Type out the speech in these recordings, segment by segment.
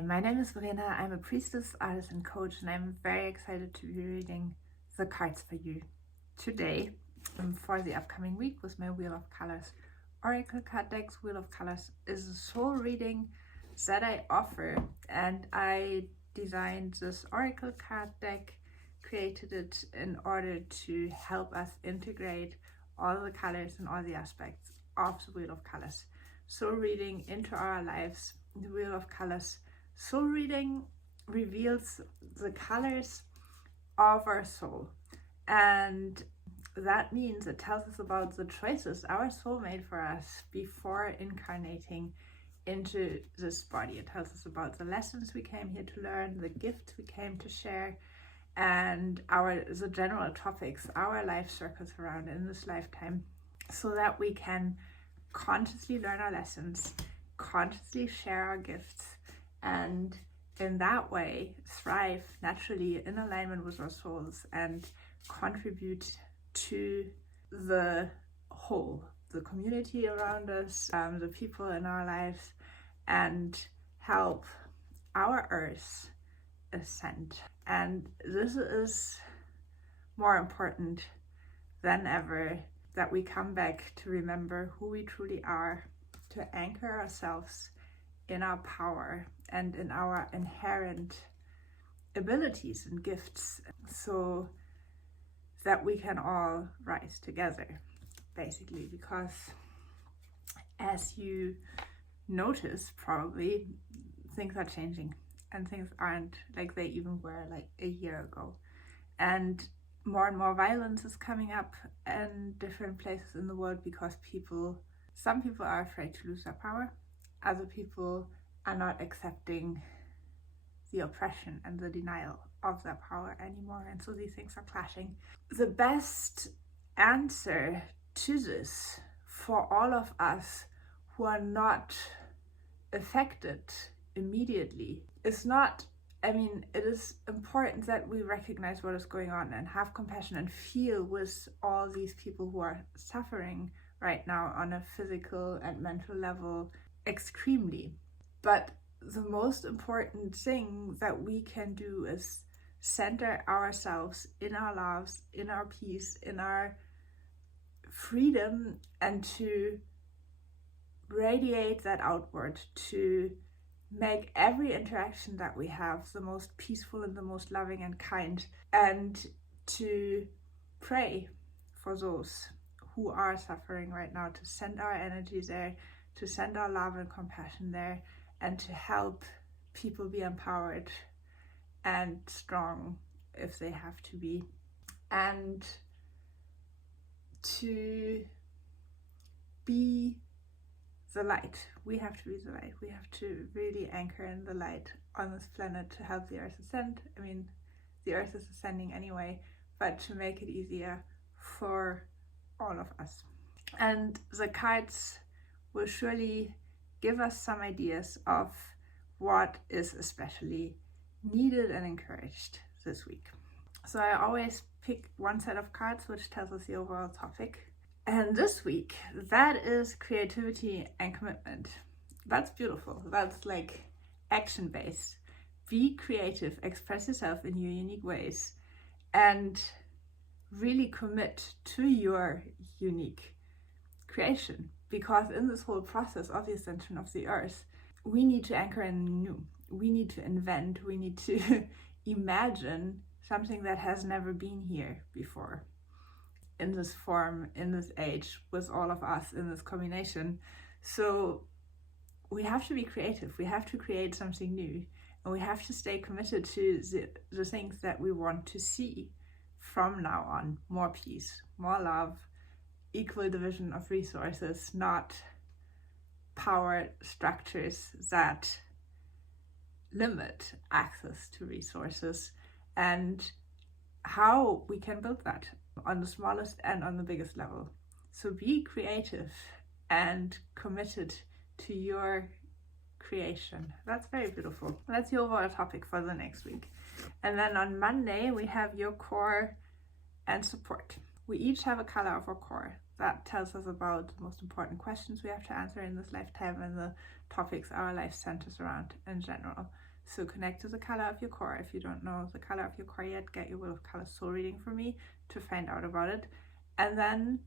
Hi, my name is Verena. I'm a priestess, artist, and coach, and I'm very excited to be reading the cards for you today for the upcoming week with my Wheel of Colors Oracle card decks. Wheel of Colors is a soul reading that I offer, and I designed this Oracle card deck, created it in order to help us integrate all the colors and all the aspects of the Wheel of Colors soul reading into our lives. The Wheel of Colors soul reading reveals the colors of our soul, and that means it tells us about the choices our soul made for us before incarnating into this body. It tells us about the lessons we came here to learn, the gifts we came to share, and the general topics our life circles around in this lifetime, so that we can consciously learn our lessons, consciously share our gifts, and in that way thrive naturally in alignment with our souls and contribute to the whole, the community around us, the people in our lives, and help our earth ascend. And this is more important than ever, that we come back to remember who we truly are, to anchor ourselves in our power and in our inherent abilities and gifts, so that we can all rise together, basically. Because as you notice, probably, things are changing and things aren't like they even were like a year ago, and more violence is coming up in different places in the world because some people are afraid to lose their power. Other people are not accepting the oppression and the denial of their power anymore, and so these things are clashing. The best answer to this for all of us who are not affected immediately is not, it is important that we recognize what is going on and have compassion and feel with all these people who are suffering right now on a physical and mental level extremely. But the most important thing that we can do is center ourselves in our loves, in our peace, in our freedom, and to radiate that outward, to make every interaction that we have the most peaceful and the most loving and kind, and to pray for those who are suffering right now, to send our energy there, to send our love and compassion there, and to help people be empowered and strong if they have to be, and to be the light. We have to be the light. We have to really anchor in the light on this planet to help the earth ascend. The earth is ascending anyway, but to make it easier for all of us. And the cards will surely give us some ideas of what is especially needed and encouraged this week. So I always pick one set of cards which tells us the overall topic. And this week, that is creativity and commitment. That's beautiful. That's like action-based. Be creative, express yourself in your unique ways, and really commit to your unique creation. Because in this whole process of the ascension of the earth, we need to anchor in new. We need to invent. We need to imagine something that has never been here before, in this form, in this age, with all of us in this combination. So we have to be creative. We have to create something new, and we have to stay committed to the things that we want to see from now on. More peace, more love, equal division of resources, not power structures that limit access to resources, and how we can build that on the smallest and on the biggest level. So be creative and committed to your creation. That's very beautiful. That's the overall topic for the next week. And then on Monday, we have your core and support. We each have a color of our core. That tells us about the most important questions we have to answer in this lifetime and the topics our life centers around in general. So connect to the color of your core. If you don't know the color of your core yet, get your Wheel of Color soul reading from me to find out about it. And then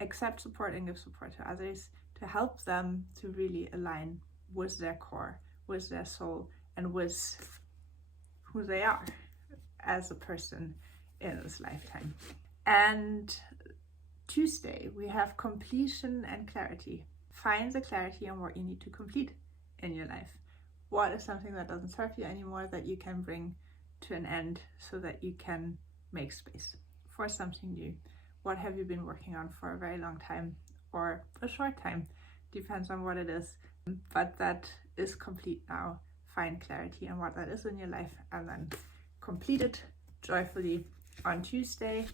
accept support and give support to others to help them to really align with their core, with their soul, and with who they are as a person in this lifetime. And Tuesday, we have completion and clarity. Find the clarity on what you need to complete in your life. What is something that doesn't serve you anymore that you can bring to an end so that you can make space for something new? What have you been working on for a very long time or a short time? Depends on what it is. But that is complete now. Find clarity on what that is in your life and then complete it joyfully on Tuesday.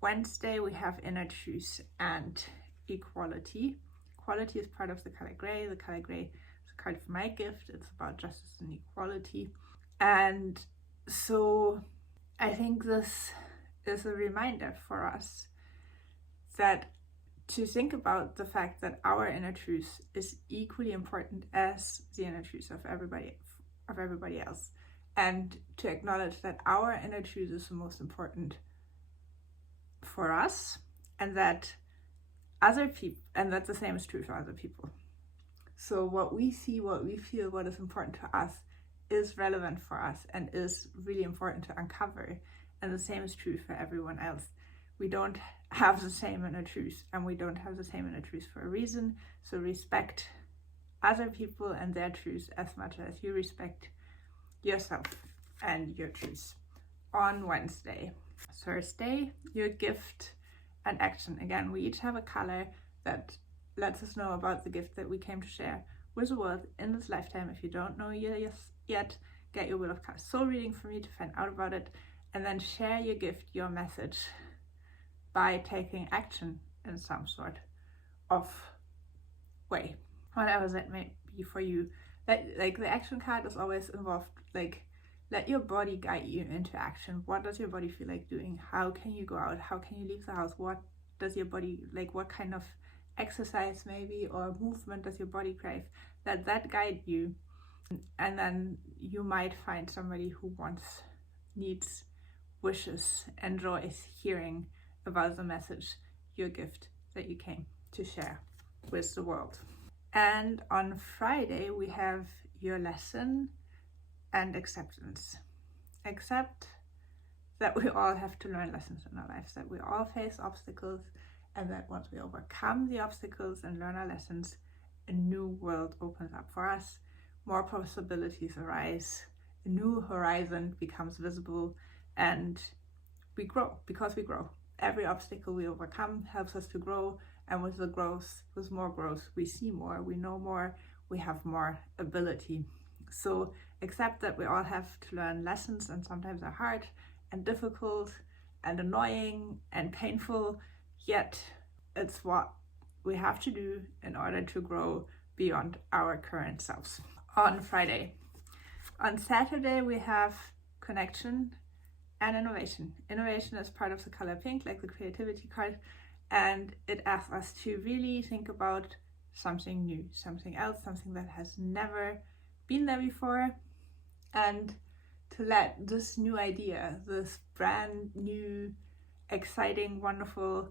Wednesday, we have inner truth and equality. Equality is part of the color gray. The color gray is a card for my gift. It's about justice and equality. And so I think this is a reminder for us that to think about the fact that our inner truth is equally important as the inner truth of everybody else, and to acknowledge that our inner truth is the most important for us, and that other people, and that the same is true for other people. So what we see, what we feel, what is important to us is relevant for us and is really important to uncover, and the same is true for everyone else. We don't have the same inner truth, and we don't have the same inner truth for a reason. So respect other people and their truths as much as you respect yourself and your truths. On Wednesday. Thursday, your gift and action. Again, we each have a color that lets us know about the gift that we came to share with the world in this lifetime. If you don't know yet, get your Wheel of Color soul reading from me to find out about it, and then share your gift, your message, by taking action in some sort of way, whatever that may be for you. Like the action card is always involved, like, let your body guide you into action. What does your body feel like doing? How can you go out? How can you leave the house? What does your body, like, what kind of exercise maybe or movement does your body crave? Let that guide you. And then you might find somebody who needs, wishes, enjoys hearing about the message, your gift that you came to share with the world. And on Friday, we have your lesson and acceptance. Accept that we all have to learn lessons in our lives, that we all face obstacles, and that once we overcome the obstacles and learn our lessons, a new world opens up for us, more possibilities arise, a new horizon becomes visible, and we grow because we grow. Every obstacle we overcome helps us to grow, and with the growth, with more growth, we see more, we know more, we have more ability. So accept that we all have to learn lessons, and sometimes they're hard and difficult and annoying and painful, yet it's what we have to do in order to grow beyond our current selves. On Friday. On Saturday, we have connection and innovation. Innovation is part of the color pink, like the creativity card, and it asks us to really think about something new, something else, something that has never been there before, and to let this new idea, this brand new, exciting, wonderful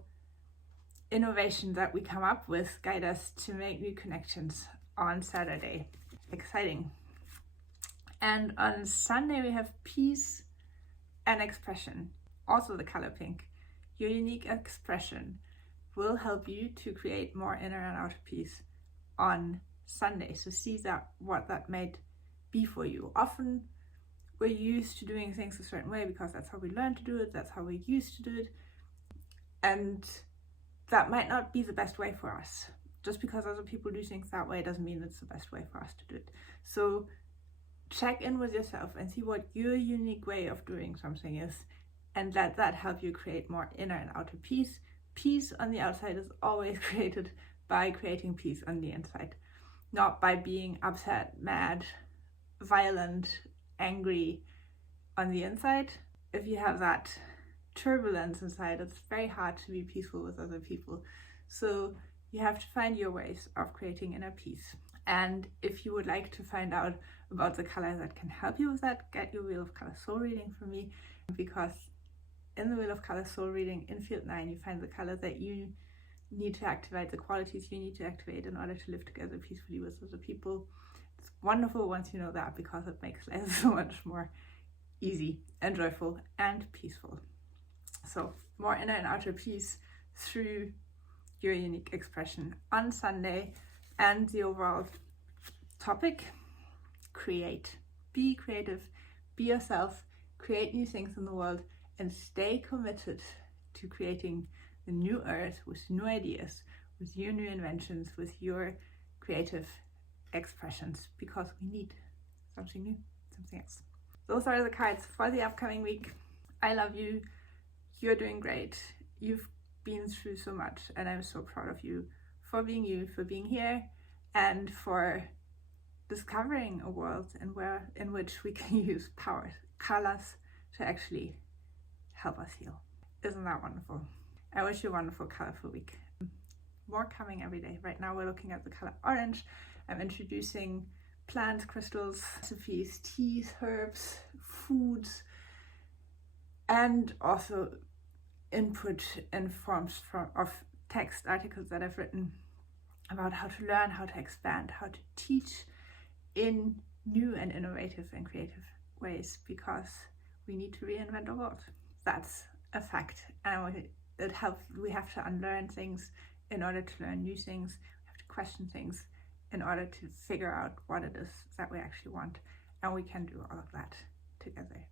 innovation that we come up with guide us to make new connections on Saturday. Exciting. And on Sunday, we have peace and expression, also the color pink. Your unique expression will help you to create more inner and outer peace on Sunday. So see what that might be for you. Often we're used to doing things a certain way because that's how we learned to do it, that's how we used to do it, and that might not be the best way for us. Just because other people do things that way doesn't mean it's the best way for us to do it. So check in with yourself and see what your unique way of doing something is, and let that help you create more inner and outer peace. Peace on the outside is always created by creating peace on the inside, not by being upset, mad, violent, angry on the inside. If you have that turbulence inside, it's very hard to be peaceful with other people. So you have to find your ways of creating inner peace. And if you would like to find out about the colors that can help you with that, get your Wheel of Color soul reading from me, because in the Wheel of Color soul reading in field 9 you find the colors that you need to activate, the qualities you need to activate in order to live together peacefully with other people. It's wonderful once you know that, because it makes life so much more easy and joyful and peaceful. So more inner and outer peace through your unique expression on Sunday. And the overall topic: create. Be creative, be yourself, create new things in the world, and stay committed to creating the new earth with new ideas, with your new inventions, with your creative expressions, because we need something new, something else. Those are the cards for the upcoming week. I love you. You're doing great. You've been through so much, and I'm so proud of you, for being here, and for discovering a world in which we can use power colors to actually help us heal. Isn't that wonderful? I wish you a wonderful, colorful week. More coming every day. Right now we're looking at the color orange. I'm introducing plants, crystals, recipes, teas, herbs, foods, and also input in forms of text articles that I've written about how to learn, how to expand, how to teach in new and innovative and creative ways, because we need to reinvent our world. That's a fact, and we have to unlearn things in order to learn new things. We have to question things in order to figure out what it is that we actually want, and we can do all of that together.